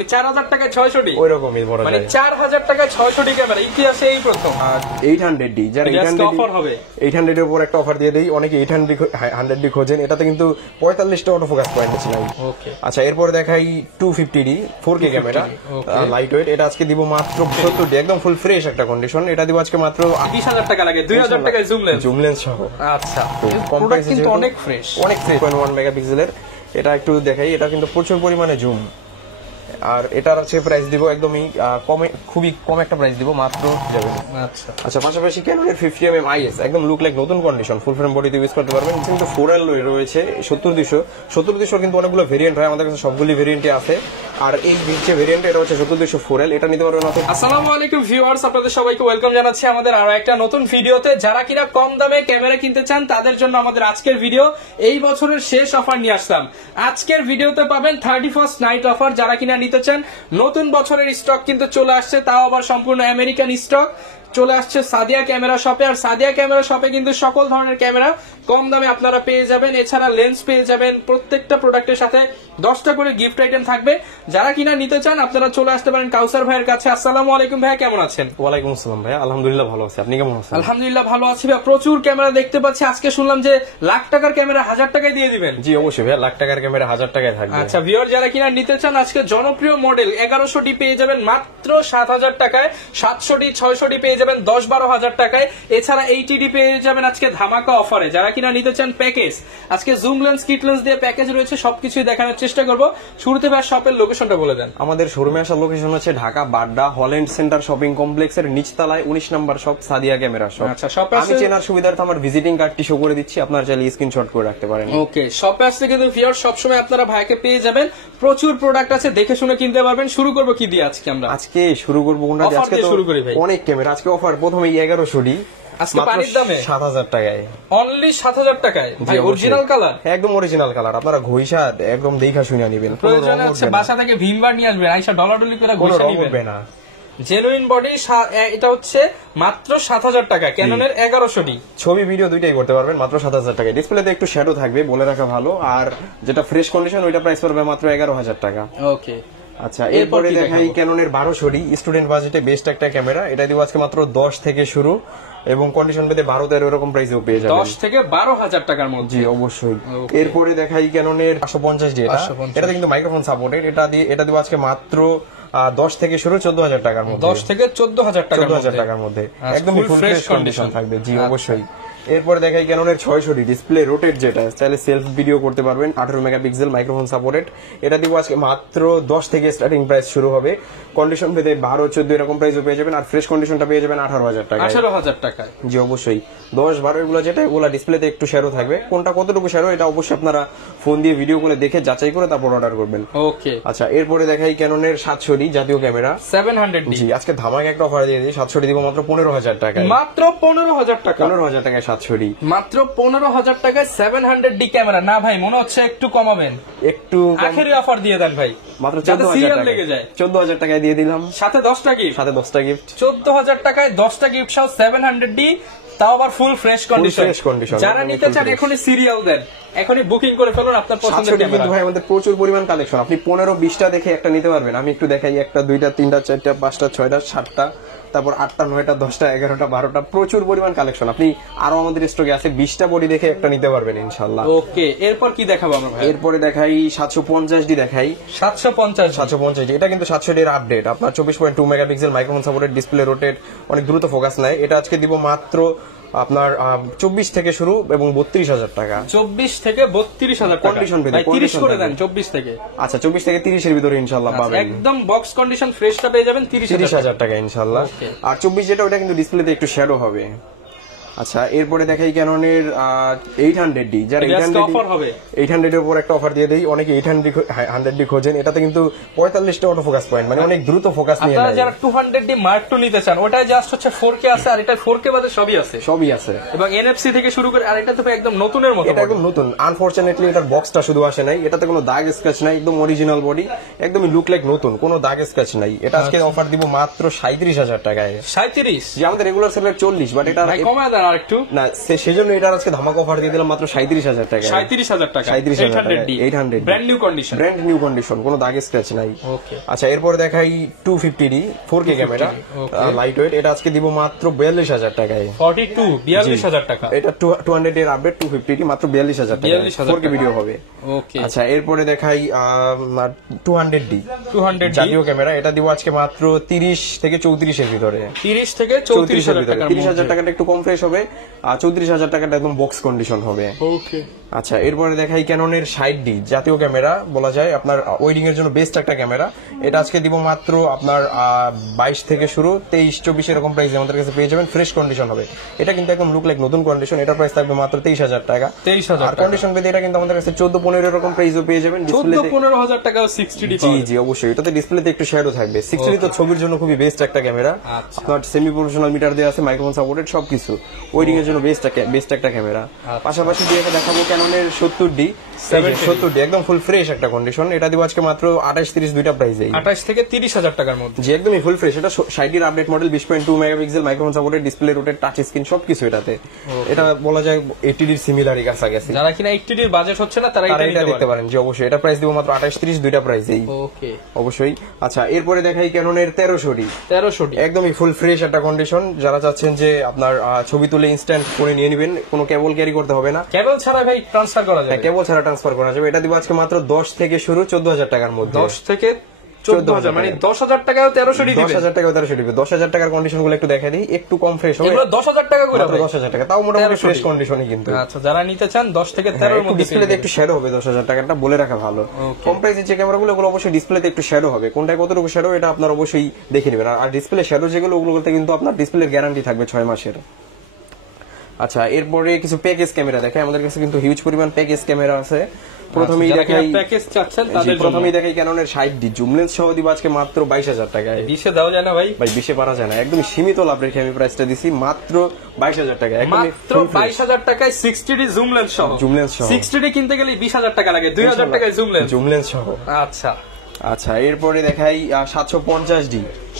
4000 টাকায় 600D ওইরকমই বড় মানে 4000 টাকায় 600D ক্যামেরা ইতিহাসে এই প্রথম। আর 800D যারা 800 অফার হবে 800 এর উপর একটা অফার দিয়ে দেই। অনেকে 800D খোঁজেন, এটাতে কিন্তু 45টা অটো ফোকাস পয়েন্ট আছে। ওকে আচ্ছা, এরপর দেখাই 250D 4K camera, light weight. এটা আজকে দিব মাত্র 70D, একদম ফুল ফ্রেশ একটা কন্ডিশন। এটা দিব আজকে মাত্র 20000 টাকা লাগে, 2000 টাকায় জুম লেন্স সহ। আচ্ছা, প্রোডাক্ট কিন্তু অনেক ফ্রেশ, অনেক ফ্রেশ। 1 মেগাপিক্সেলের এটা একটু দেখাই। এটা কিন্তু প্রচুর পরিমাণে জুম। আর এটার আছে প্রাইস দিব একদমই কমে, খুবই কম একটা প্রাইস দিব, মাত্র যাবেন। আচ্ছা আচ্ছা, পাশাপাশি ক্যাননের 50mm IS একদম লুক লাইক নতুন কন্ডিশন, ফুল ফ্রেম বডিতে ইউজ করতে পারবেন। কিন্তু 4L রয়েছে 70-200 কিন্তু অনেকগুলো ভেরিয়েন্ট হয়, আমাদের কাছে সবগুলি ভেরিয়েন্টই আছে। আর এই যে ভেরিয়েন্ট এটা হচ্ছে 70-200 4L, এটা নিতে পারবেন। আসসালামু আলাইকুম ভিউয়ার্স, আপনাদের সবাইকে ওয়েলকাম জানাচ্ছি আমাদের আরো একটা নতুন ভিডিওতে। যারা কিনা কম দামে ক্যামেরা কিনতে চান তাদের জন্য আমাদের আজকের ভিডিও। এই বছরের শেষ অফার নিয়ে আসলাম। আজকের ভিডিওতে পাবেন 31st নাইট অফার। যারা কিনা নিতে চান, নতুন বছরের স্টক কিন্তু চলে আসছে, তাও আবার সম্পূর্ণ আমেরিকান স্টক চলে আসছে সাদিয়া ক্যামেরা শপে। আর সাদিয়া ক্যামেরা শপে কিন্তু সকল ধরনের ক্যামেরা কম দামে আপনারা পেয়ে যাবেন। এছাড়া লেন্স পেয়ে যাবেন। প্রত্যেকটা প্রোডাক্টের সাথে 10টা করে গিফট আইটেম থাকবে। যারা কিনা নিতে চান আপনারা চলে আসতে পারেন কাউসার ভাইয়ের কাছে। আসসালামু আলাইকুম ভাইয়া, কেমন আছেন? ওয়ালাইকুম আসসালাম ভাইয়া, আলহামদুলিল্লাহ ভালো আছি। আপনি কেমন আছেন? আলহামদুলিল্লাহ ভালো আছি ভাইয়া। প্রচুর ক্যামেরা দেখতে পাচ্ছি। আজকে শুনলাম যে লাখ টাকার ক্যামেরা 1000 টাকায় দিয়ে দিবেন। জি অবশ্যই ভাইয়া, লাখ টাকার ক্যামেরা 1000 টাকায় থাকবে। আচ্ছা ভিউয়ার, যারা কিনা নিতে চান আজকে জনপ্রিয় মডেল 1100D পেয়ে যাবেন মাত্র 7000 টাকায়। 700D 600D পেয়ে যাবেন 10-12 হাজার টাকায়। এছাড়া 80D পেয়ে যাবেন আজকে ধামাকা অফারে। যারা কিনা নিতে চান প্যাকেজ, আজকে জুম লেন্স কিট লেন্স দিয়ে প্যাকেজ রয়েছে, সবকিছুই দেখানোর চেষ্টা করব। শুরুতে ভাই শপের লোকেশনটা বলে দেন। আমাদের শোরুমে আসার লোকেশন হচ্ছে Dhaka Badda Holland Center shopping কমপ্লেক্সের নিচতলায় 19 নম্বর শপ, সাদিয়া ক্যামেরা শপ। আচ্ছা, শপে আমি চেনার সুবিধার্থে আমার ভিজিটিং কার্ডটি শো করে দিচ্ছি, আপনারা চাইলে স্ক্রিনশট করে রাখতে পারেন। ওকে, শপে আসলে কিন্তু ভিউয়ার সবসময় আপনারা ভাইকে পেয়ে যাবেন। প্রচুর প্রোডাক্ট আছে, দেখে শুনে কিনতে পারবেন। শুরু করব কি দিয়ে আজকে আমরা? আজকে শুরু করব কোনটা দিয়ে? আজকে তো শুরু করি ভাই। অনেক ক্যামেরা আজকে অফার। প্রথমে 1100D আজকে পানির দামে 7000 টাকায়, অনলি 7000 টাকায় ভাই। অরিজিনাল কালার, একদম অরিজিনাল কালার। আপনারা ঘইষা একদম দেখা শুনে নেবেন। প্রয়োজনে হচ্ছে বাসা থেকে ভিমবার নিয়ে আসবেন, আইসা ডলাডলি করে ঘইষা নেবেন না। Genuine body. এটা হচ্ছে মাত্র 7000 টাকা, ক্যাননের 1100D। ছবি ভিডিও দুইটাই করতে পারবেন মাত্র 7000 টাকায়। ডিসপ্লেতে একটু শ্যাডো থাকবে, বলে রাখা ভালো। আর যেটা ফ্রেশ কন্ডিশন ওইটা প্রাইস পড়বে মাত্র 11000 টাকা। ওকে, আচ্ছা, এরপরে দেখাই ক্যাননের 1200D স্টুডেন্ট বাজেটে বেস্ট একটা ক্যামেরা। এটা দিব আজকে মাত্র 10 থেকে শুরু, এবং কন্ডিশন পেতে 12-13 এরকম প্রাইসেও পেয়ে যাবেন। 10 থেকে 12,000 টাকার মধ্যে। জি অবশ্যই। এরপরে দেখাই ক্যাননের 550D। এটা কিন্তু মাইক্রোফোন সাপোর্টেড। এটা দিব আজকে মাত্র 10 থেকে শুরু 14000 টাকার মধ্যে। 10 থেকে 14000 টাকার মধ্যে একদম ফুল ফ্রেশ কন্ডিশন থাকবে। জি অবশ্যই। এরপরে দেখাই ক্যাননের 600D ডিসপ্লে রোটেট, যেটা চাইলে সেলফ ভিডিও করতে পারবেন, 18 মেগাপিক্সেল মাইক্রোফোন সাপোর্টেড। এটা দিব আজকে মাত্র 10 থেকে স্টার্টিং প্রাইস শুরু হবে। কন্ডিশন পেতে 12-14 এরকম প্রাইসও পেয়ে যাবেন। আর ফ্রেশ কন্ডিশনটা পেয়ে যাবেন 18000 টাকা। 18000 টাকায়। জি অবশ্যই। 10-12 এগুলো যেটা, এগুলো ডিসপ্লেতে একটু শ্যাডো থাকবে। কোনটা কতটুকু শ্যাডো এটা অবশ্যই আপনারা ফোন দিয়ে ভিডিও করে দেখে যাচাই করে তারপর অর্ডার করবেন। ওকে, আচ্ছা, এরপরে দেখাই ক্যাননের 700D জাতীয় ক্যামেরা 700D। জি আজকে ধামাকা একটা অফার দিয়ে দিই। 700D দিব মাত্র 15000 টাকায়। মাত্র 15000 টাকা। 15000 টাকায় 700D। মাত্র 15000 টাকায় 700D ক্যামেরা। না ভাই, মনে হচ্ছে একটু কমাবেন, একটু আখেরি অফার দিয়ে দেন ভাই, মাত্র 14000 টাকা লেগে যায়। 14000 টাকায় দিয়ে দিলাম, সাথে 10টা গিফট। 10টা গিফট। 14000 টাকায় 10টা গিফট সহ 700D, তাও আবার ফুল ফ্রেশ কন্ডিশন। যারা নিতে চান এখনই সিরিয়াল দেন, এখনই বুকিং করে ফেলুন আপনার পছন্দের ক্যামেরা। ভাই আমাদের প্রচুর পরিমাণ কালেকশন, আপনি 15-20টা দেখে একটা নিতে পারবেন। আমি একটু দেখাই, 1টা 2টা 3টা 4টা 5টা 6টা 7টা, তারপর 8টা 9টা 10টা 11টা 12টা, প্রচুর পরিমাণ কালেকশন। আপনি আরো আমাদের স্টকে আছে, 20টা বডি দেখে একটা নিতে পারবেন ইনশাআল্লাহ। ওকে, এরপর কি দেখাবো আমরা ভাই? এরপরে দেখাই 750D দেখাই। 750D এটা কিন্তু 700D এর আপডেট। আপনার 24.2 megapixel microphone supported display rotate, অনেক দ্রুত ফোকাস নেয়। এটা আজকে দিব মাত্র আপনার 24 থেকে শুরু এবং 32000 টাকা। 24 থেকে 32000 টাকা। কন্ডিশন পেতে 30 করে দেন 24 থেকে। আচ্ছা, 24 থেকে 30 এর ভিতরে ইনশাআল্লাহ পাবেন। একদম বক্স কন্ডিশন ফ্রেশটা পেয়ে যাবেন 30000 টাকা ইনশাআল্লাহ। আর 24 যেটা ওটা কিন্তু ডিসপ্লেতে একটু শ্যাডো হবে। আচ্ছা, এরপরে দেখাই ক্যাননের 800D যারা 800 এর উপর একটা অফার দিয়ে দেই। অনেকে 800D খোঁজেন, এটাতে কিন্তু 45টা অটো ফোকাস পয়েন্ট, মানে অনেক দ্রুত ফোকাস নিয়ে নেয়। আপনারা যারা 200D মার্ক 2 নিতে চান, ওটাই জাস্ট হচ্ছে 4K আছে, আর এটা 4K বাদে সবই আছে, এবং NFC থেকে শুরু করে। আর এটা তো একদম নতুনের মতো, এটা একদম নতুন। আনফরচুনেটলি এটার বক্সটা শুধু আসে নাই, এটাতে কোনো দাগ স্ক্র্যাচ নাই, একদম অরিজিনাল বডি, একদমই লুক লাইক নতুন, কোনো দাগ স্ক্র্যাচ নাই। এটা আজকে অফার দিব মাত্র 37000 টাকায়। 37? যে আমাদের রেগুলার সেলের 40, বাট এটা কমায় দেন দেন আরেকটু। না সেজন্য এটা আজকে ধামাকা অফার দিয়ে দিলাম মাত্র 37,000 টাকা। 37,000 টাকা, 800 brand new condition, brand new condition, কোনো দাগ স্ক্র্যাচ নাই। ওকে আচ্ছা এরপর দেখাই 250D 4K camera, light weight. এটা আজকে দিব মাত্র 42,000 টাকায়। 42,000 টাকা। এটা 200 এর আপডেট 250D মাত্র 42,000 টাকা, 4K ভিডিও হবে। ওকে আচ্ছা এরপরে দেখাই 200D জাতীয় ক্যামেরা। এটা দিব আজকে মাত্র 30 থেকে 34 এর ভিতরে, 30 থেকে 34,000 টাকা। 30,000 টাকাটা একটু কম ফ্রেশ হবে, আর 34,000 টাকাটা একদম বক্স কন্ডিশন হবে। ওকে আচ্ছা এরপরে দেখাই ক্যাননের 60D জাতীয় ক্যামেরা, বলা যায় আপনার ওয়েডিং এর জন্য বেস্ট একটা ক্যামেরা। এটা আজকে দিব মাত্র আপনার 22 থেকে শুরু 23-24 এরকম প্রাইস আমাদের কাছে পেয়ে যাবেন, ফ্রেশ কন্ডিশন হবে। এটা কিন্তু একদম লুক লাইক নতুন কন্ডিশন। এটা প্রাইস থাকবে মাত্র 23,000 টাকা। 23,000 আর কন্ডিশন পেতে এটা কিন্তু আমাদের কাছে 14-15 এরকম প্রাইসও পেয়ে যাবেন। 14-15,000 টাকা 60D। জি অবশ্যই, এটাতে ডিসপ্লেতে একটু শ্যাডো থাকবে। 60D তো ছবির জন্য খুবই বেস্ট একটা ক্যামেরা। আপনার সেমি প্রফেশনাল মিটার দেওয়া আছে, মাইক্রোফোন সাপোর্টেড সবকিছু, ওয়েডিং এর জন্য বেস্ট একটা ক্যামেরা। পাশাপাশি দিয়ে দেখাবো ক্যাননের 70D একদম ফুল ফ্রেশ একটা কন্ডিশন। এটা দিব আজকে মাত্র 28-30 দুইটা প্রাইসে, 28 থেকে 30,000 টাকার মধ্যে। জি একদমই ফুল ফ্রেশ। এটা 60D update model, 20.2 megapixel, microphone supported, display rotate, touch screen সবকিছু এটাতে। এটা বলা যায় 80D সিমিলারই কাছাকাছি। যারা কিনা 80D এর বাজেট হচ্ছে না তারা এটা দেখতে পারেন। জি অবশ্যই, এটা প্রাইস দিব মাত্র 28-30 দুইটা প্রাইসেই। ওকে অবশ্যই। আচ্ছা এরপরে দেখাই ক্যাননের 1300D একদমই ফুল ফ্রেশ একটা কন্ডিশন। যারা চাচ্ছেন যে আপনার ছবি তুলে ইনস্ট্যান্ট ফোনে নিয়ে নেবেন, কোনো কেবল ক্যারি করতে হবে না, কেবল ছাড়া ভাই ট্রান্সফার করা যাবে, কেবল ছাড়া ট্রান্সফার করা যাবে। এটা দিব আজকে মাত্র 10 থেকে শুরু 14,000 টাকার মধ্যে। 10 থেকে 14,000 মানে 10,000 টাকাও 1300D দিবেন। 10,000 টাকা 1300D দিবেন। 10,000 টাকার কন্ডিশন গুলো একটু দেখাই দিই, একটু কম ফ্রেশ হবে। এগুলো 10,000 টাকা করে, 10,000 টাকা, তাও মোটামুটি ফ্রেশ কন্ডিশনই কিন্তু। আচ্ছা যারা নিতে চান 10 থেকে 13 এর মধ্যে ডিসপ্লেতে একটু শ্যাডো হবে। 10,000 টাকাটা বলে রাখা ভালো। কম প্রাইসের যে ক্যামেরাগুলো ওগুলো অবশ্যই ডিসপ্লেতে একটু শ্যাডো হবে, কোনটা কতটুকু শ্যাডো এটা আপনার অবশ্যই দেখে নেবেন। আর ডিসপ্লে শ্যাডো যেগুলো ওগুলোতে কিন্তু আপনার ডিসপ্লের গ্যারান্টি থাকবে 6 মাসের। আচ্ছা এরপরে কিছু প্যাকেজ ক্যামেরা দেখে, আমাদের কাছে কিন্তু হিউজ পরিমাণ প্যাকেজ ক্যামেরা আছে। প্রথমেই দেখাই প্যাকেজ চাচ্ছেন তাদের জন্য, প্রথমেই দেখাই ক্যাননের 60D জুম লেন্স সহ দিব আজকে মাত্র 22,000 টাকায়। 20 এ দাও যায় না ভাই? ভাই 20 এ পারা যায় না, একদম সীমিত লাভ রেখে আমি প্রাইসটা দিছি মাত্র 22,000 টাকা। মাত্র 22,000 টাকায় 60D জুম লেন্স সহ। 60D কিনতে গেলে 20,000 টাকা লাগে, 2,000 টাকায় জুম লেন্স সহ। আচ্ছা আচ্ছা এরপরে দেখাই 750D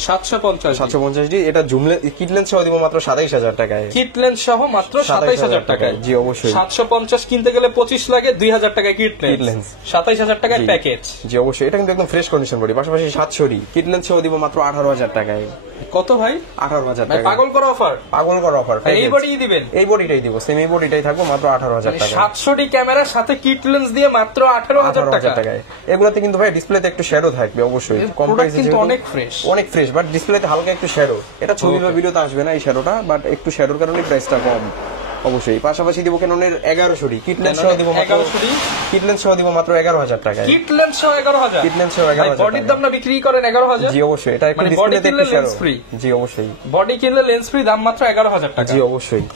750D এটা জুম কিট লেন্স সহ দিব মাত্র 27,000 টাকায়। কিট লেন্স সহ মাত্র 27,000 টাকায়। জি অবশ্যই। 750 কিনতে গেলে 25 লাগে, 2,000 টাকায় কিট লেন্স, 27,000 টাকায় প্যাকেজ। জি অবশ্যই, এটা কিন্তু একদম ফ্রেশ কন্ডিশন বডি। পাশাপাশি 700D কিট লেন্স সহ দিব মাত্র 18,000 টাকায়। কত ভাই? 18,000 টাকা। পাগল করা অফার, পাগল করা অফার। এই বডিই দিবেন? এই বডিটাই দিব, সেম এই বডিটাই থাকবে মাত্র 18,000 টাকা। 700D ক্যামেরার সাথে কিট লেন্স দিয়ে মাত্র 18,000 টাকায়। এগুলাতে কিন্তু ভাই ডিসপ্লেতে একটু শ্যাডো থাকবে অবশ্যই, কম প্রাইসে কিন্তু অনেক ফ্রেশ, বাট ডিসপ্লেতে হালকা একটু শ্যাডো। এটা ছবি বা ভিডিওতে আসবে না এই শ্যাডোটা, বাট একটু শ্যাডোর কারণে প্রাইসটা কম। অবশ্যই পাশাপাশি দিব ক্যাননের 1100D কিট লেন্স সহ দিব মাত্র 11,000 টাকায়। কিট লেন্স সহ 11,000। বডির দাম না বিক্রি করেন 11,000? জি অবশ্যই, এটা একটু ডিসপ্লেতে একটু শ্যাডো ফ্রি। জি অবশ্যই, বডি কিনলে লেন্স ফ্রি, দাম মাত্র 11,000 টাকা। জি অবশ্যই।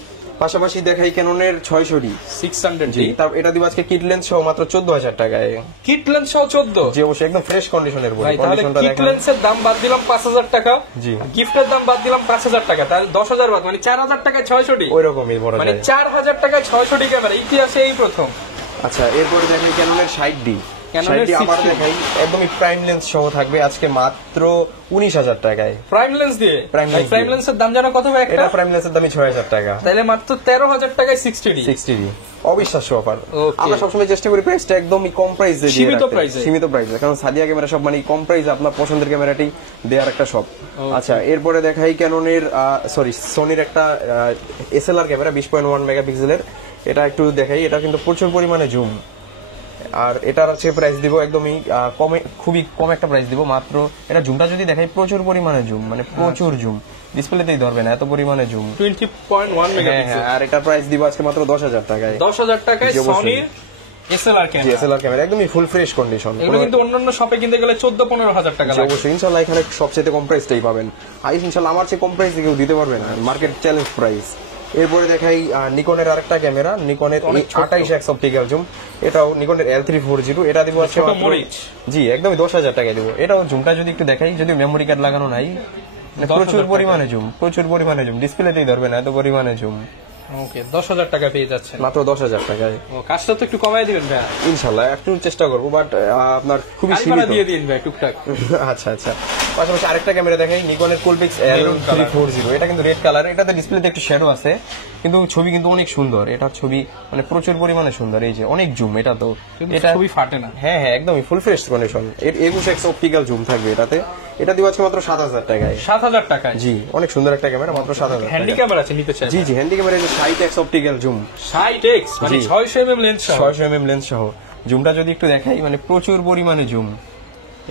পাশাপাশি দেখাই ক্যাননের 600D 600D এটা দিব আজকে কিট লেন্স সহ মাত্র 14,000 টাকায়। কিট লেন্স সহ 14? জি অবশ্যই, একদম ফ্রেশ কন্ডিশনের বডি। কন্ডিশনটা দেখেন, কিট লেন্সের দাম বাদ দিলাম 5,000 টাকা, জি গিফটের দাম বাদ দিলাম 5,000 টাকা, তাহলে 10,000 বাদ, মানে 4,000 টাকায় 600D। ওইরকমই বড়, মানে 4,000 টাকায় 600D ক্যামেরা, ইতিহাসে এই প্রথম। আচ্ছা এরপরে দেখাই ক্যাননের 60D আবার দেখাই, একদমই প্রাইম লেন্স সহ থাকবে আজকে মাত্র 19,000 টাকায়। প্রাইম লেন্স দিয়ে? প্রাইম লেন্সের দাম জানো কত ভাই? এটা প্রাইম লেন্সের দামই 6,000 টাকা, তাহলে মাত্র 13,000 টাকায় 60D। অবিশ্বাস্য অফার। আমরা সবসময় চেষ্টা করি প্রাইসটা একদমই কম প্রাইসে, সীমিত প্রাইসে, কারণ সাদিয়া ক্যামেরা সব মানে কম প্রাইসে আপনার পছন্দের ক্যামেরাটি দেওয়ার একটা শপ। আচ্ছা এরপরে দেখাই ক্যাননের সোনির একটা SLR ক্যামেরা 20.1 মেগাপিক্সেলের। এটা একটু দেখাই, এটা কিন্তু প্রচুর পরিমাণে জুম, আর এটার আছে প্রাইস দিব একদমই কমে, খুবই কম একটা প্রাইস দিব মাত্র। এটা জুমটা যদি দেখাই প্রচুর পরিমাণে জুম, মানে প্রচুর জুম, ডিসপ্লেতেই ধরবে না এত পরিমাণে জুম। 20.1 মেগাপিক্সেল। আর এটার প্রাইস দিব আজকে মাত্র 10,000 টাকায়। 10,000 টাকায় সনির SLR ক্যামেরা, একদমই ফুল ফ্রেশ কন্ডিশন। এগুলো কিন্তু অন্যান্য শপে কিনতে গেলে 14-15,000 টাকা লাগে। অবশ্যই, ইনশাআল্লাহ এখানে সবচেয়ে কম প্রাইসটাই পাবেন। ইনশাআল্লাহ আমার চেয়ে কম প্রাইস কেউ দিতে পারবে না, মার্কেট চ্যালেঞ্জ প্রাইস। এরপরে দেখাই নিকনের আরেকটা ক্যামেরা, নিকনের 28x অপটিক্যাল জুম। এটাও নিকনের L340। এটা দিব আজকে জি একদমই 10,000 টাকায় দিব। এটাও জুমটা যদি একটু দেখাই, যদি মেমোরি কার্ড লাগানো নাই, প্রচুর পরিমাণে জুম, ডিসপ্লেতেই ধরবে না এত পরিমাণে জুম। ওকে 10,000 টাকা পেয়ে যাচ্ছেন মাত্র 10,000 টাকায়। ও কাজটা তো একটু কমাই দিবেন ভাই? ইনশাআল্লাহ একটু চেষ্টা করব, বাট আপনার খুবই সীমিত দিয়ে দিন ভাই টুকটাক। আচ্ছা আচ্ছা পাশাপাশি আরেকটা ক্যামেরা দেখাই, নিকনের কোলপিক্স L340। এটা কিন্তু রেড কালার, এটাতে ডিসপ্লেতে একটু শ্যাডো আছে, কিন্তু ছবি কিন্তু অনেক সুন্দর। এটার ছবি মানে প্রচুর পরিমাণে সুন্দর। এই যে অনেক জুম, এটা তো এটা ছবি ফাটে না। হ্যাঁ হ্যাঁ, একদমই ফুল ফ্রেশ কন্ডিশন। এর 21x অপটিক্যাল জুম থাকবে এটাতে। এটা দিব আজকে মাত্র 7000 টাকায়। 7000 টাকায়? জি, অনেক সুন্দর একটা ক্যামেরা, মাত্র 7000 টাকা। হ্যান্ডি ক্যামেরা আছে নিতে চাই? জি জি, handy camera, 60x optical zoom. 60x মানে 600mm লেন্স সহ? 600mm লেন্স সহ। জুমটা যদি একটু দেখাই, মানে প্রচুর পরিমাণে জুম।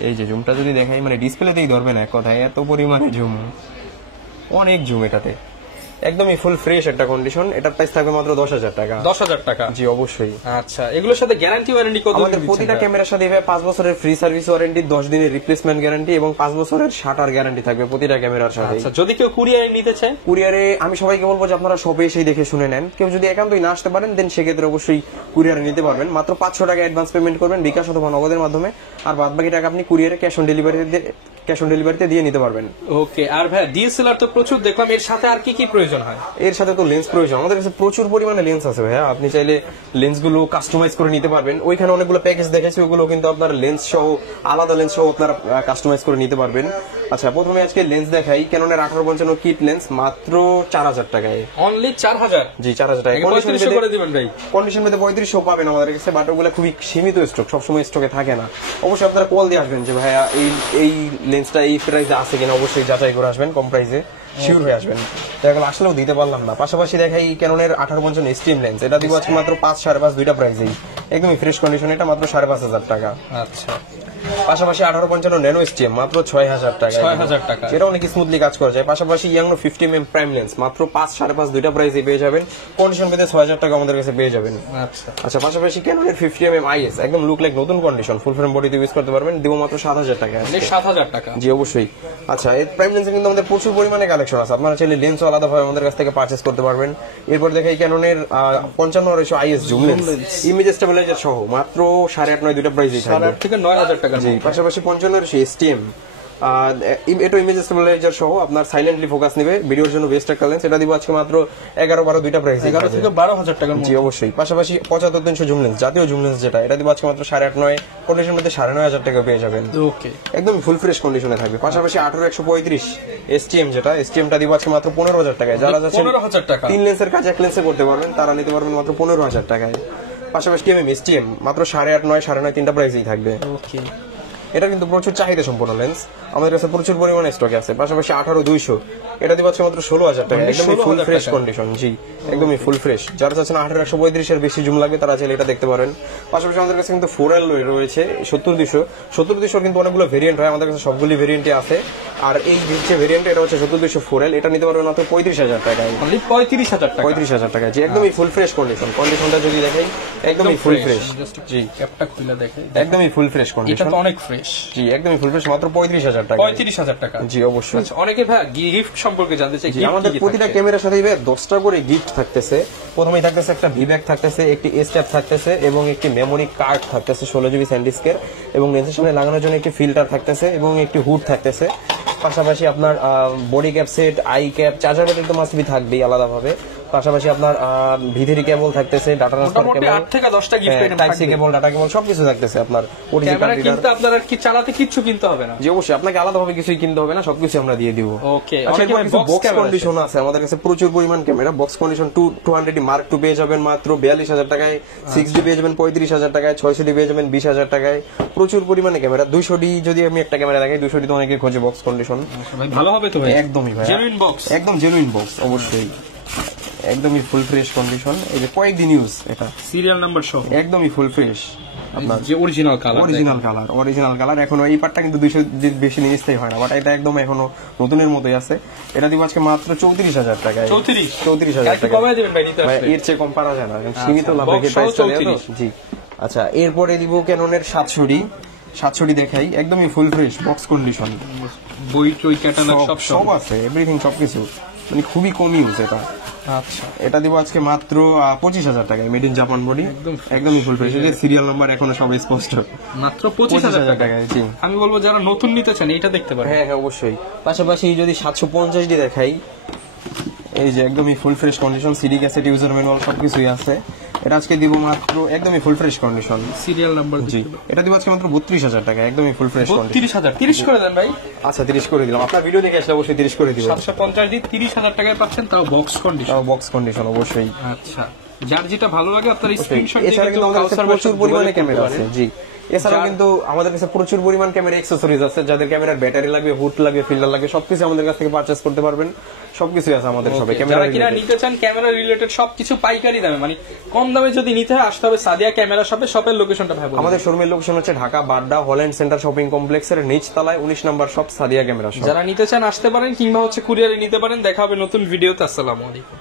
এই যে জুমটা যদি দেখাই, মানে ডিসপ্লেতেই ধরবে না এক কথায়, এত পরিমাণে জুম, অনেক জুম এটাতে। একদমই ফুল ফ্রেশ একটা কন্ডিশন। এটার প্রাইস থাকবে মাত্র 10000 টাকা। 10000 টাকা? জি অবশ্যই। আচ্ছা, এগুলোর সাথে গ্যারান্টি ওয়ারেন্টি কত? আমাদের প্রতিটা ক্যামেরার সাথে 5 বছরের ফ্রি সার্ভিস ওয়ারেন্টি, 10 দিনের রিপ্লেসমেন্ট গ্যারান্টি এবং 5 বছরের শাটার গ্যারান্টি থাকবে প্রতিটা ক্যামেরার সাথে। আচ্ছা, যদি কেউ কুরিয়ারে নিতে চায়? কুরিয়ারে আমি সবাইকে বলবো যে আপনারা শপে এসেই দেখে শুনে নেন। কেউ যদি একান্তই না আসতে পারেন, দেন সেক্ষেত্রে অবশ্যই কুরিয়ারে নিতে পারবেন। মাত্র 500 টাকা অ্যাডভান্স পেমেন্ট করবেন বিকাশ অথবা নগদের মাধ্যমে, আর বাদ বাকি টাকা আপনি কুরিয়ারে ক্যাশ অন ডেলিভারিতে দিয়ে নিতে পারবেন। ওকে। আর ভাই ডিএসএলআর তো প্রচুর দেখলাম, এর সাথে আর কি কি প্রয়োজন হয়? এর সাথে তো লেন্স প্রয়োজন। আমাদের কাছে প্রচুর পরিমাণে লেন্স আছে ভাইয়া, আপনি চাইলে লেন্সগুলো কাস্টমাইজ করে নিতে পারবেন। ওইখানে অনেকগুলো প্যাকেজ দেখেছি, ওগুলো কিন্তু আপনার লেন্স সহ, আলাদা লেন্স সহ আপনারা কাস্টমাইজ করে নিতে পারবেন। আচ্ছা, প্রথমে আজকে লেন্স দেখাই, ক্যাননের 1855 কিট লেন্স মাত্র 4000 টাকায়। অনলি 4000? জি, 4000 টাকা। কন্ডিশন করে দিবেন ভাই? কন্ডিশন মধ্যে 3500 পাবেন আমাদের কাছে, বাট ওগুলো খুবই সীমিত স্টক, সবসময় স্টকে থাকে না। অবশ্যই আপনারা কল দিয়ে আসবেন যে ভাইয়া এই লেন্সটা এই প্রাইসে আছে কিনা, অবশ্যই যাচাই করে আসবেন, কম প্রাইসে শিওর হয়ে আসবেন। এগুলো আসলেও দিতে পারলাম না। পাশাপাশি দেখাই ক্যাননের 1855 এক্সট্রিম লেন্স, এটা দিব আজকে মাত্র 5, 5.5 দুইটা প্রাইসেই, একদমই ফ্রেশ কন্ডিশন। এটা মাত্র 5500 টাকা। আচ্ছা। পাশাপাশি 1855 ন্যানো এসটিএম মাত্র 6000 টাকা। 6000 টাকা, এটা অনেক স্মুথলি কাজ করা যায়। পাশাপাশি ইয়াংনো 50mm প্রাইম লেন্স মাত্র 5, 5.5 দুইটা প্রাইসে পেয়ে যাবেন। কন্ডিশন পেতে 6000 টাকা আমাদের কাছে পেয়ে যাবেন। আচ্ছা আচ্ছা, পাশাপাশি ক্যাননের 50mm IS একদম লুক লাইক নতুন কন্ডিশন, ফুল ফ্রেম বডিতে ইউজ করতে পারবেন, দিব মাত্র 7000 টাকা। 7000 টাকা? জি অবশ্যই। আচ্ছা, এই প্রাইম লেন্সে কিন্তু আমাদের প্রচুর পরিমাণে কালেকশন আছে, আপনারা চাইলে লেন্সও আলাদাভাবে আমাদের কাছ থেকে পারচেজ করতে পারবেন। এরপর দেখাই ক্যাননের 55 IS zoom lens, image stabiliser সহ মাত্র 8.5, 9 দুইটা প্রাইসই থাকবে। 8.5 থেকে 9000 টাকা। জি, পাশাপাশি 55 এসটিএম, এটা ইমেজ স্টেবিলাইজার সহ আপনার সাইলেন্টলি ফোকাস নেবে, ভিডিওর জন্য বেস্ট একটা লেন্স। এটা দিব আজকে মাত্র 11, 12 দুইটা প্রাইস, 11 থেকে 12000 টাকা। জি অবশ্যই। পাশাপাশি 75-300 জুম লেন্স, জাতীয় জুম লেন্স যেটা, এটা দিব আজকে মাত্র 8.5, 9 কন্ডিশন মধ্যে 9500 টাকা পেয়ে যাবেন। ওকে, একদম ফুল ফ্রেশ কন্ডিশনে থাকবে। পাশাপাশি 18-135 এসটিএম যেটা, এসটিএমটা দিব আজকে মাত্র 15000 টাকায়। যারা যাচ্ছেন 15000 টাকা 3 লেন্সের কাজ 1 লেন্সে করতে পারবেন, তারা নিতে পারবেন মাত্র 15000 টাকায়। পাশাপাশি এসটিএম মাত্র 8.5, 9, 9.5 তিনটা প্রাইসেই থাকবে। ওকে, এটা কিন্তু প্রচুর চাহিদা সম্পন্ন লেন্স, আমাদের কাছে প্রচুর পরিমাণে স্টকে আছে। পাশাপাশি 18-200 এটা দিব আজকে মাত্র 16000 টাকা, একদমই ফুল ফ্রেশ কন্ডিশন। জি, একদমই ফুল ফ্রেশ। যারা চাচ্ছেন 18-135 এর বেশি জুম লাগবে, তারা চাইলে এটা দেখতে পারেন। পাশাপাশি আমাদের কাছে কিন্তু 4L রয়েছে 70-200 কিন্তু অনেকগুলো ভেরিয়েন্ট হয়, আমাদের কাছে সবগুলি ভেরিয়েন্টই আছে। আর এই যে ভেরিয়েন্ট, এটা হচ্ছে 70-200 4L, এটা নিতে পারবেন মাত্র 35000 টাকায়। 35000 টাকা? 35000 টাকা। জি, একদমই ফুল ফ্রেশ কন্ডিশন। কন্ডিশনটা যদি দেখাই, একদমই ফুল ফ্রেশ। জি, ক্যাপটা খুলে দেখাই, একদমই ফুল ফ্রেশ কন্ডিশন। এটা তো অনেক ফ্রেশ। জি, একদমই ফুল ফ্রেশ, মাত্র 35000 টাকা। 35000 টাকা? জি অবশ্যই। আচ্ছা, অনেকে ভাই গিফট সম্পর্কে জানতে চাই। আমাদের প্রতিটা ক্যামেরার সাথে 10টা করে গিফট থাকতেছে। প্রথমেই থাকতেছে একটা ভিব্যাক থাকতেছে, একটি এসট্যাপ থাকতেছে এবং একটি মেমোরি কার্ড থাকতেছে 16GB স্যান্ডিস্কের, এবং লেন্সের সামনে লাগানোর জন্য একটি ফিল্টার থাকতেছে এবং একটি হুড থাকতেছে। পাশাপাশি আপনার body cap set, I cap, charger battery তো মাস্ট বি থাকবেই আলাদাভাবে। পাশাপাশি আপনার ভিথিরি কেবল থাকতেছে, ডাটা ট্রান্সফার কেবল, 8 থেকে 10টা gift item type C cable, data cable সবকিছু থাকতেছে। আপনার ক্যামেরা কিনতে আপনার কি চালাতে কিচ্ছু কিনতে হবে না? জি অবশ্যই, আপনাকে আলাদাভাবে কিছুই কিনতে হবে না, সবকিছু আমরা দিয়ে দিব। ওকে, অনেক বক্স কন্ডিশন আছে আমাদের কাছে, প্রচুর পরিমাণ camera. Box condition 200 Mark II পেয়ে যাবেন মাত্র 42000 টাকায়, 6D পেয়ে যাবেন 35000 টাকায়, 600D পেয়ে যাবেন 20000 টাকায়। প্রচুর পরিমাণে ক্যামেরা। 200D যদি আমি একটা ক্যামেরা দেখাই, 200D তো অনেকে খোঁজে বক্স কন্ডিশন। ভাই ভালো হবে তো ভাই? একদমই ভাই, জেনুইন বক্স, একদম জেনুইন বক্স অবশ্যই, একদমই ফুল ফ্রেশ কন্ডিশন। এই যে কয়েকদিন ইউজ, এটা সিরিয়াল নাম্বার সহ, একদমই ফুল ফ্রেশ। আপনার যে অরিজিনাল কালার এখনো এই পার্টটা কিন্তু 200 বেশি নিচতেই হয় না, বাট এটা একদম এখনো নতুনের মতোই আছে। এটা দিব আজকে মাত্র 34000 টাকায়। 34000 টাকা কমায় দিবেন ভাই? নিতে আসলে এর চেয়ে কম পারা যায় না, সীমিত লাভ রেখে প্রাইস চলে যাবে। জি আচ্ছা, এরপরে দিব ক্যাননের 700D দেখাই, একদমই ফুল ফ্রেশ বক্স কন্ডিশন, বই টই ক্যাটালগ সব আছে, এভরিথিং সবকিছু, মানে খুবই কম ইউজ এটা। আচ্ছা, এটা দিব আজকে মাত্র 25000 টাকায়, মেড ইন জাপান বডি, একদমই ফুল ফ্রেশ। এর সিরিয়াল নাম্বার এখনো সব স্পষ্ট, মাত্র 25000 টাকায়। জি, আমি বলবো যারা নতুন নিতে চান এটা দেখতে পারেন। হ্যাঁ হ্যাঁ অবশ্যই। পাশাপাশি যদি 750D দেখাই, এই যে একদমই full fresh condition, CD cassette, user manual সবকিছুই আছে। এটা আজকে দিব মাত্র একদমই full fresh condition. Serial number জি, এটা দিব আজকে মাত্র 32,000 টাকা, একদমই ফুল ফ্রেশ কন্ডিশন। 32,000 30 করে দেন ভাই। আচ্ছা 30 করে দিলাম, আপনার ভিডিও দেখে আসলে অবশ্যই 30 করে দিব। 750 দিয়ে 30,000 টাকায় পাচ্ছেন, তাও বক্স কন্ডিশন। তাও বক্স কন্ডিশন অবশ্যই। আচ্ছা, যার যেটা ভালো লাগে আপনার স্ক্রিনশট দিয়ে এছাড়া কিন্তু আমাদের কাছে প্রচুর পরিমাণে ক্যামেরা আছে। জি, এছাড়াও কিন্তু আমাদের কাছে প্রচুর পরিমাণ ক্যামেরা অ্যাকসেসরিজ আছে, যাদের ক্যামেরার ব্যাটারি লাগবে, হুড লাগবে, ফিল্টার লাগবে, সবকিছু আমাদের কাছ থেকে পারচেজ করতে পারবেন। সবকিছু আছে আমাদের শপে। যারা কিনা নিতে চান ক্যামেরা রিলেটেড সবকিছু পাইকারি দামে, মানে কম দামে যদি নিতে হয় আসতে হবে সাদিয়া ক্যামেরা শপে। শপের লোকেশনটা ভাই বলুন। আমাদের শোরুমের লোকেশন হচ্ছে Dhaka Badda Holland Center shopping কমপ্লেক্সের নিচ তলায় 19 নম্বর শপ সাদিয়া ক্যামেরা শপ। যারা নিতে চান আসতে পারেন, কিংবা হচ্ছে কুরিয়ারে নিতে পারেন। দেখা হবে নতুন ভিডিওতে। আসসালামু আলাইকুম।